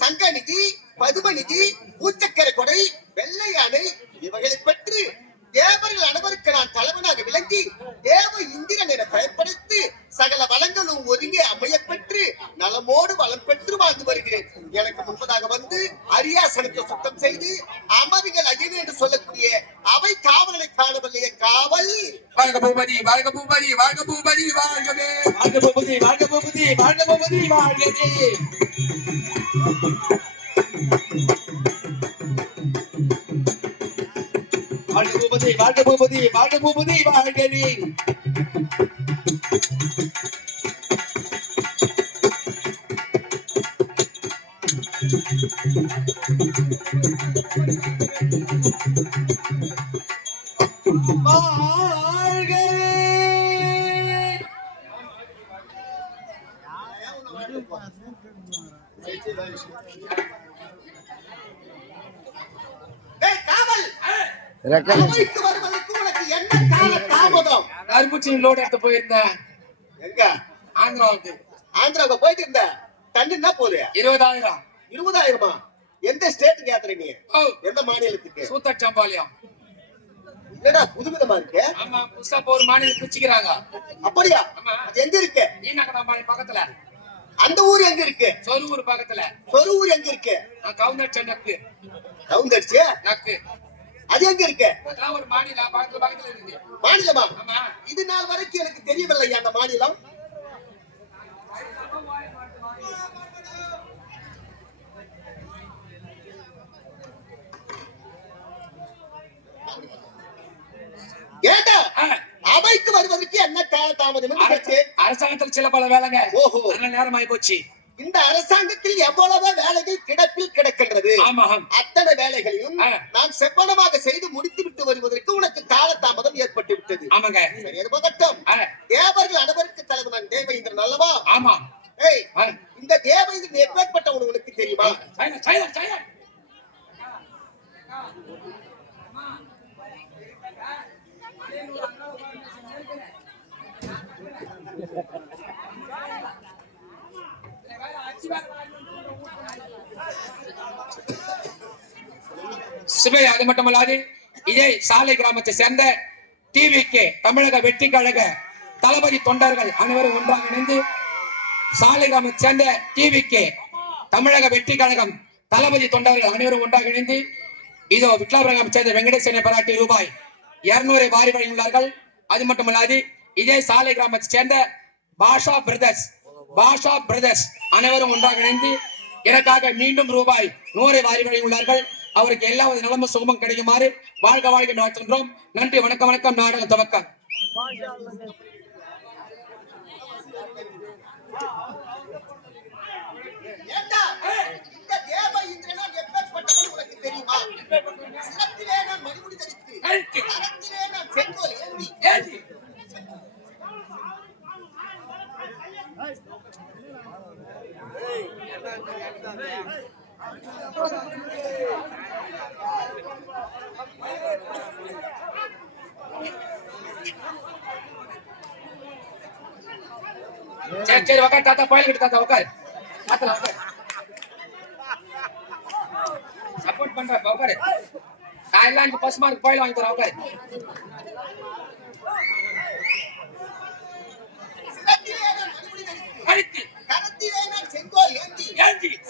சங்கநிதி, பதுமநிதி, பூச்சக்கரை கொடை, வெள்ளை யானை இவைகளை பெற்று தேவர்கள் அனைவருக்கு நான் தலைவனாக விளங்கி தேவ இந்திரன் என பயன்படுத்தி சகல வளங்களும் ஒருங்கே அமைய பெற்று நலமோடு வளம் பெற்று வாழ்ந்து வருகிறேன். எனக்கு முன்பதாக வந்து அரியாசனத்தை சுத்தம் செய்து அமதிகள் அகில என்று சொல்லக்கூடிய அவை காவலனை காணவில்லையே காவல். வாழ்க பூபதி, வாழ்க பூபதி, வாழ்க பூபதி, வாழ்கவே. வாழ்க பூபதி, வாழ்க பூபதி, வாழ்க பூபதி, வாழ்கவே. வாழ்க பூபதி, வாழ்க பூபதி, வாழ்க பூபதி, வாழ்கவே. லோட் எடுத்து போயிருந்தேன். எங்க? ஆந்திராவுக்கு. ஆந்திராவுக்கு போயிட்டு இருந்த தண்ணி என்ன போகுது? 20,000. 20,000? எந்த ஸ்டேட்டுக்கு ஏத்துறீங்க? எந்த மாநிலத்துக்கு? சூத்தச்சம்பாளையம். என்னடா புதுவிதமா இருக்கு? ஆமா, புதுசா ஒரு மாநிலம் பிரிச்சுக்கிறாங்க. அப்படியா? அது எங்க இருக்கு? நீனகடம்பாளைய பக்கத்துல. அந்த ஊர் எங்க இருக்கு? சொருவூர் பக்கத்துல. சொருவூர் எங்க இருக்கு? கவுந்தடிச்ச நக்கு. கவுந்தடிச்ச நக்கு. அது எங்க இருக்கு? அதெல்லாம் ஒரு மாநிலம் பக்கத்துல இருக்கு. மாநிலமா? ஆமா. இது நாள் வரைக்கும் எனக்கு தெரியவில்லை அந்த மாநிலம். ஏண்டா அவைக்கு வருவதற்கு என்ன கால தாமதம்? அரசாங்கத்தில் சில பல வேலைங்க. ஓஹோ, நேரம் ஆகி போச்சு. இந்த அரசாங்கத்தில் எவ்வளவு வேலைகள் கிடப்பில் கிடக்கின்றது. அத்தனை வேலைகளையும் நான் செவ்வனமாக செய்து முடித்து விட்டு வருவதற்கு உனக்கு கால தாமதம் ஏற்பட்டு விட்டது. ஆமாங்க. தேவர்கள் அனைவருக்கு தலைவன் தேவேந்திரன் அல்லவா? ஆமா. ஏய், இந்த தேவேந்திரன் எப்பேற்பட்ட உனக்கு தெரியுமா? சுபை அது மட்டுமல்லாது இதே சாலை கிராமத்தை சேர்ந்த டிவிகே தமிழக வெற்றி கழக தளபதி தொண்டர்கள் அனைவரும் ஒன்றாக இணைந்து சாலை கிராமத்தை சேர்ந்த டிவிகே தமிழக வெற்றி கழகம் தளபதி தொண்டர்கள் அனைவரும் ஒன்றாக இணைந்து இதோ விட்லாபுரம் சேர்ந்த வெங்கடேசனை பாராட்டி ரூபாய் 200 வாரி வழங்கியுள்ளார்கள். அது மட்டுமல்லாது இதே சாலை கிராமத்தை சேர்ந்த பாஷா பிரதர்ஸ் அனைவரும் ஒன்றாக இணைந்து எனக்காக மீண்டும் ரூபாய் 100 வாரி வழங்கியுள்ளார்கள். அவருக்கு எல்லா நலமும் சுகமும் கிடைக்குமாறு வாழ்க வாழ்க வாழ்த்துகின்றோம். நன்றி, வணக்கம், வணக்கம். நாடகம் துவக்கம். சரி உக்கார் தாத்தா, கோயில் கிட்ட தாத்தா உக்கார். சப்போர்ட் பண்ற உக்காரு. நான் எல்லாம் இங்க பஸ் மார்க் கோயில் வாங்கி தரேன் உக்காரு.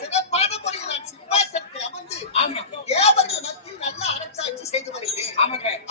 சிறப்பான முறையில் நான் சிம்மாசனத்தில் அமர்ந்து தேவர்கள் மத்தியில் நல்ல அரசாட்சி செய்து வருகிறேன்.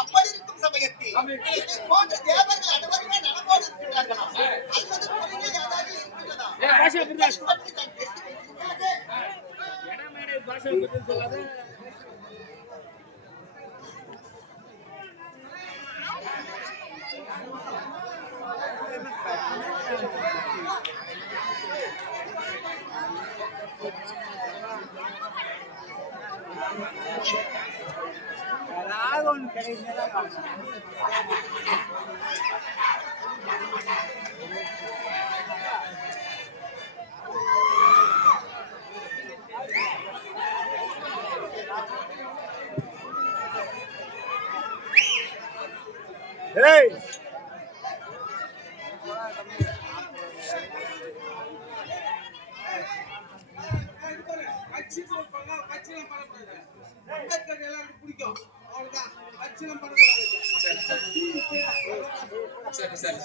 அப்படி இருக்கும் சமயத்தில் போன்ற தேவர்கள் அனைவருமே நலமோடு இருக்கிறார்களா அல்லது குறைகள் ஏதாவது இருக்கிறதா? சரி சரி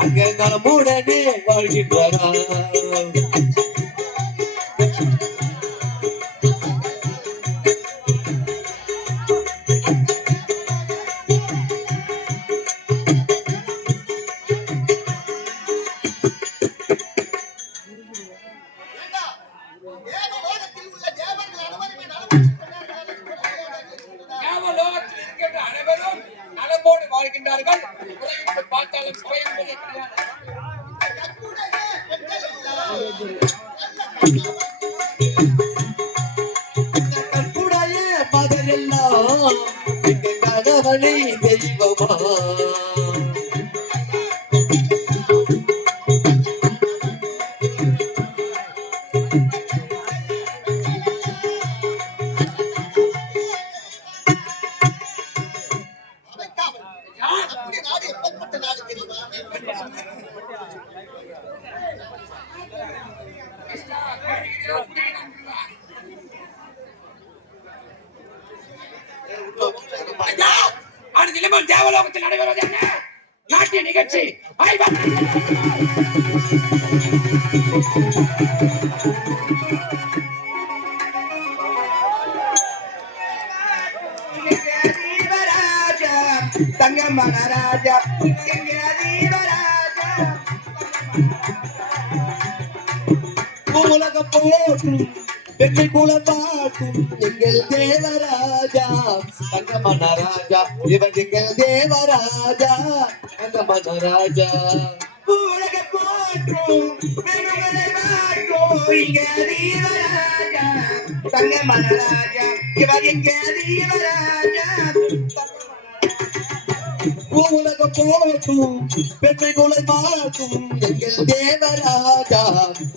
அங்க நம்முடனே வாழ்கின்றாரா தேவலோகத்தில் உள்ள தேவர்கள் அனைவருமே நலமுற்று தேவலோகத்தில் இருக்கின்ற அனைவரும் நலமோடு வாழ்கின்றார்கள். குறையிட்டு பார்த்தாலும் குறை என்பதே கிடையாது. கற்புடைய மகரெல்லாம் எங்க கணவனை தெய்வமா நம்முடைய நாடு எப்பேற்பட்ட நாடு தெரியுமா? ஐயா, அடுத்த நிலைமை தேவலோகத்தில் நடைபெறுவது என்ன? நாட்டிய நிகழ்ச்சி. தங்கமான ராஜா எங்க தீவராஜா உலக போற்றும் பெண்ணை குல பாட்டும் எங்கள் தேவராஜா தங்கமான ராஜா இவன் எங்கள் தேவராஜா தங்கமான ராஜா உலக போற்றும் பெண்களை பாட்டும் எங்க தீவராஜா தங்கமான ராஜா இவன் எங்க தீவராஜா உலக போற்றும் பெண்ணை குலை மாற்றும் எங்கள் தேவராஜா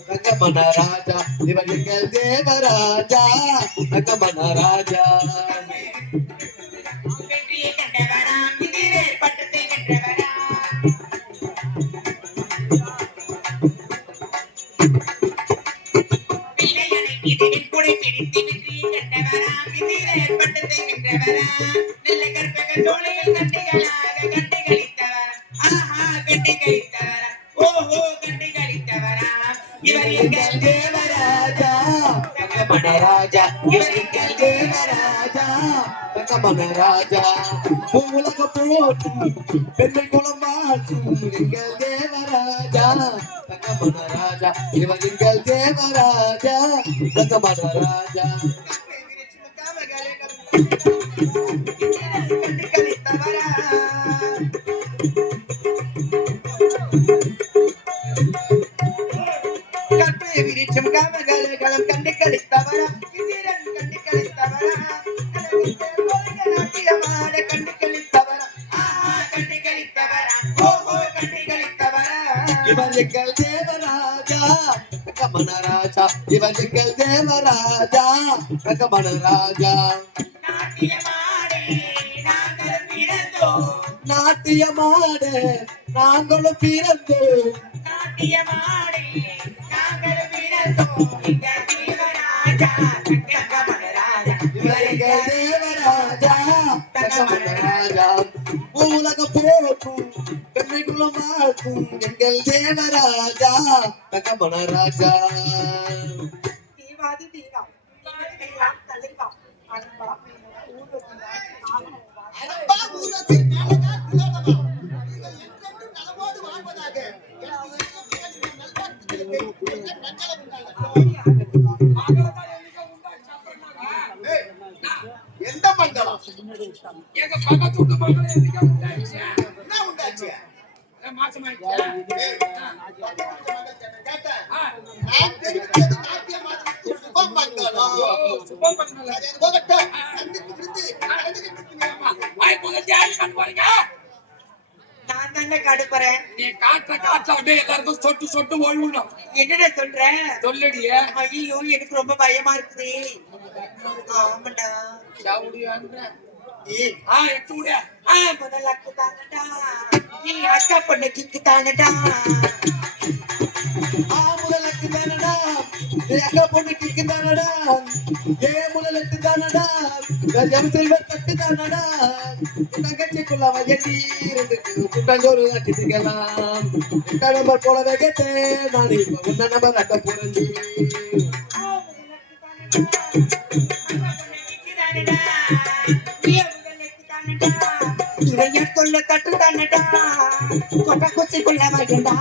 ரங்கமன ராஜா இவன் எங்கள் தேவராஜா ரங்கமன ராஜா இவர் எங்கள் தேவராஜா ரங்கமன ராஜா இவர் எங்கள் தேவராஜா ரங்கமன ராஜா உலக போற்றும் பெண்ணை குலம் மாற்றும் எங்கள் தேவராஜா ரங்கமன ராஜா இவர் எங்கள் தேவராஜா ரங்கமன ராஜா விரிச்சும் காமகலம் கண்டு கழித்தவரா இந்திரன் கண்டு கழித்தவரா நாட்டியமான கண்டு கழித்தவரா கண்டு கழித்தவரா ஓஹோ கண்டு கழித்தவரா இவர் எங்கள் தேவராஜா ரங்கமன ராஜா இவர் எங்கள் தேவராஜா ரங்கமன ராஜா நாட்டியமாடி நாங்கள் நாட்டியமாட நாங்களும் பிறந்தோம் நாட்டியமாடி நாங்கள் பிறந்தோம் எங்க தேவராஜா தங்கமணராஜா எங்கள் தேவராஜா தங்கமணராஜா உலக போக்கும் கண்ணைக்குளம் வாழ்க்கும் எங்கள் தேவராஜா தங்கமணராஜா தீவாதி தீவா எல்லாம் தலைவா அன்பா அன்பா ஊரசி காலகா குலோகமா நீங்கள் என்றென்றும் நலமோடு வாழ்வதாக எனக்கு இருளும் நல்வாழ்த்துக்களுக்கு எங்கள் மங்களம் உண்டாகட்டும். ஏய், எந்த மங்களம் எங்க பக்கத்து வீட்டு மகளும் என்னைக்கோ உண்டாச்சு. என்ன உண்டாச்சு? மாசமாயிடுச்சு. ஏய், பக்கத்து வீட்டு மகள் கேட்டேன். நான் தெரிவித்தது நாட்டிய மாதிரி சுப மங்களம். சுபம் பண்ணல. அது போகட்டும். சந்தித்து விருந்து நடந்துகிட்டு இருக்குங்க. வாய் புகழ்ச்சி யாரு கண்டு போறீங்க? நான் தானே கடுப்புறேன் நீ காட்டுற காற்று அப்படியே எல்லாருக்கும் சொட்டு சொட்டு ஒழுகணும். என்னடா சொல்றேன் சொல்லுடியே. ஐயோ எனக்கு ரொம்ப பயமா இருக்குது ஆமாண்டா ஏய், எடுத்து விடு. முதல்ல அக்குதானடா நீ அக்கா பொண்ணு கிக்கு தானடா முதலுக்கு தானடா அக்கா பொண்ணுக்கு தானடா முதலுக்கு தானடா கஜம் செல்வ தட்டு தானடா தங்கச்சிக்குள்ள வயதி குட்டஞ்சோறு கட்டிக்கலாம் நம்பர் போல வேகத்தே நான் இப்ப உன்ன நம்பர் அட்ட போறேன் இவையற்குள்ள தட்டு தானடா கொட்ட குச்சிக்குள்ள வைக்கண்டா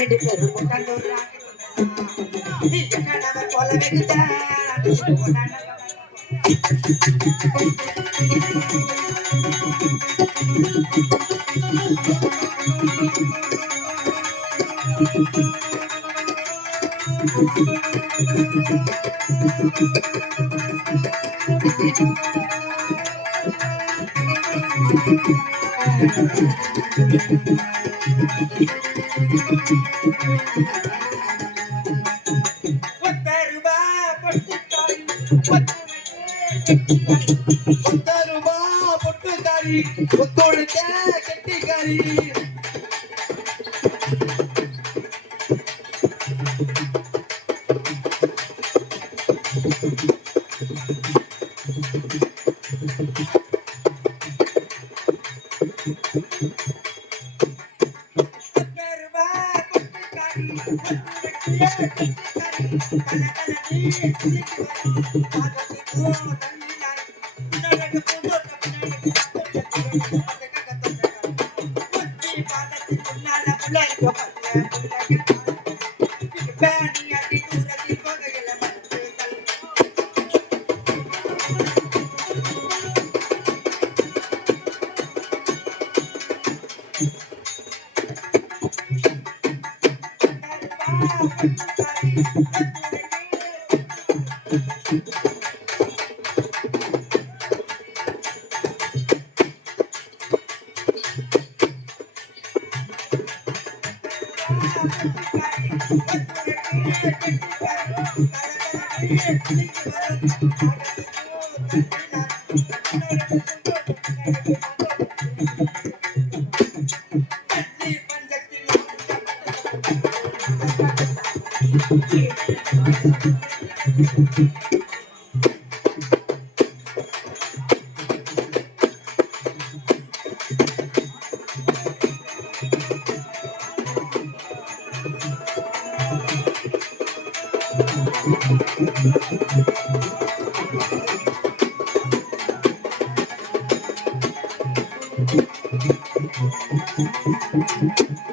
ரெண்டு பேரும் கொட்டாண்டோர் போல வெகுத பொட்டுக்காரி ஒத்தோடுக்க கெட்டிக்காரி Thank you.